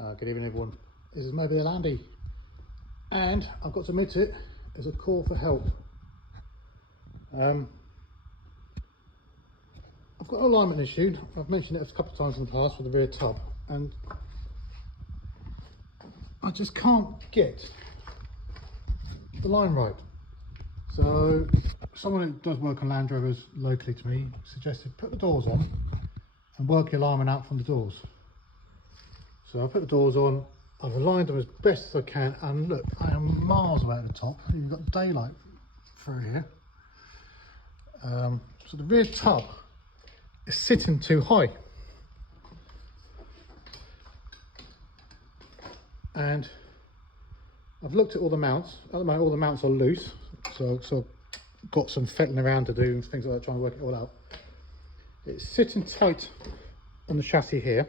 Good evening everyone, this is Mobile Andy, and I've got to admit it as a call for help. I've got an alignment issue. I've mentioned it a couple of times in the past with the rear tub, and I just can't get the line right. So someone who does work on Land Rovers locally to me suggested put the doors on and work your alignment out from the doors. So I put the doors on, I've aligned them as best as I can, and look, I am miles away at the top. You've got daylight through here. So the rear tub is sitting too high. And I've looked at all the mounts. At the moment all the mounts are loose, so I've got some fettling around to do and things like that, trying to work it all out. It's sitting tight on the chassis here,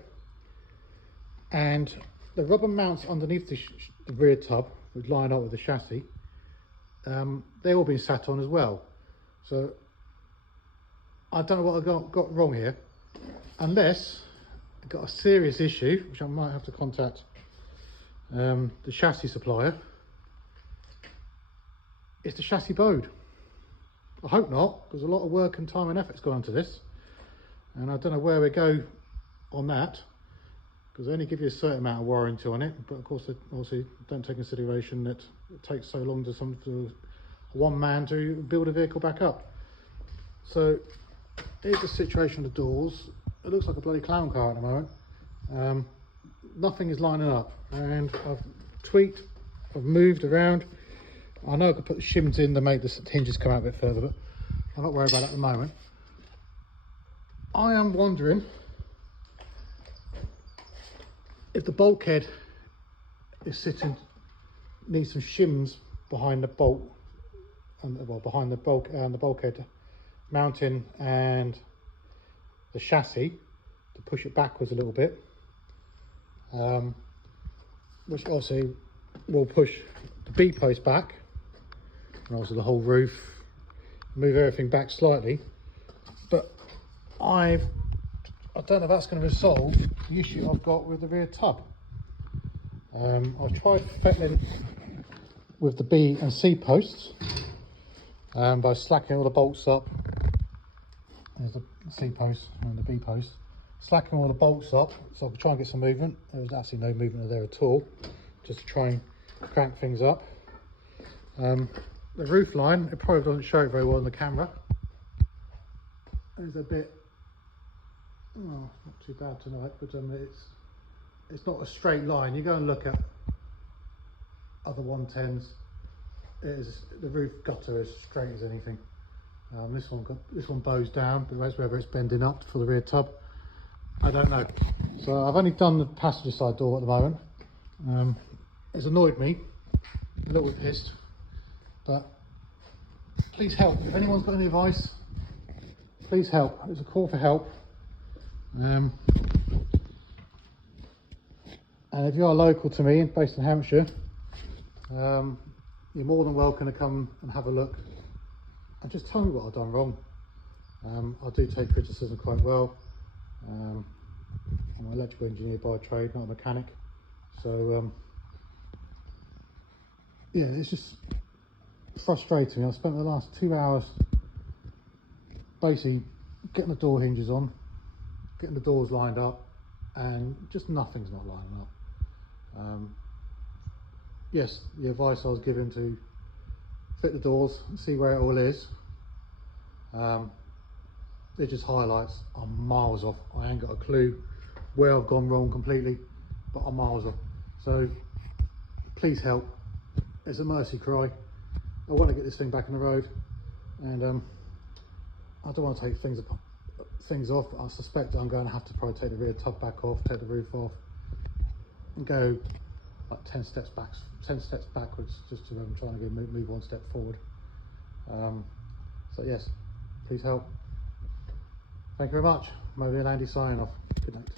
and the rubber mounts underneath the rear tub would line up with the chassis. They've all been sat on as well. So I don't know what I got wrong here, unless I've got a serious issue, which I might have to contact the chassis supplier. Is the chassis bowed? I hope not, because a lot of work and time and effort's gone into this, and I don't know where we go on that, because they only give you a certain amount of warranty on it, but of course they also don't take into consideration that it takes so long for one man to build a vehicle back up. So here's the situation of the doors. It looks like a bloody clown car at the moment. Nothing is lining up, and I've tweaked, I've moved around. I know I could put the shims in to make the hinges come out a bit further, but I'm not worried about that at the moment. I am wondering if the bulkhead is needs some shims behind the bolt, and well, behind the bulkhead mounting and the chassis, to push it backwards a little bit, which also will push the B post back, and also the whole roof, move everything back slightly. But I don't know if that's going to resolve the issue I've got with the rear tub. I've tried fettling with the B and C posts by slacking all the bolts up. There's the C post and the B post. Slacking all the bolts up so I can try and get some movement. There was absolutely no movement there at all, just to try and crank things up. The roof line, it probably doesn't show it very well on the camera. There's a bit, oh, not too bad tonight, but it's not a straight line. You go and look at other 110s, the roof gutter is straight as anything. This one bows down, but that's whether it's bending up for the rear tub, I don't know. So I've only done the passenger side door at the moment. It's annoyed me, a little bit pissed, but please help. If anyone's got any advice, please help. It's a call for help. And if you are local to me, based in Hampshire, you're more than welcome to come and have a look and just tell me what I've done wrong. I do take criticism quite well. I'm an electrical engineer by trade, not a mechanic. So yeah, it's just frustrating. I've spent the last 2 hours basically getting the door hinges on, getting the doors lined up, and just nothing's not lining up. Yes, the advice I was given to fit the doors and see where it all is, it just highlights I'm miles off. I ain't got a clue where I've gone wrong completely, but I'm miles off. So please help. It's a mercy cry. I want to get this thing back on the road, and I don't want to take things off. I suspect I'm going to have to probably take the rear tub back off, take the roof off, and go like 10 steps backwards, just to try and move one step forward. So yes, please help. Thank you very much. Mobile Andy signing off. Good night.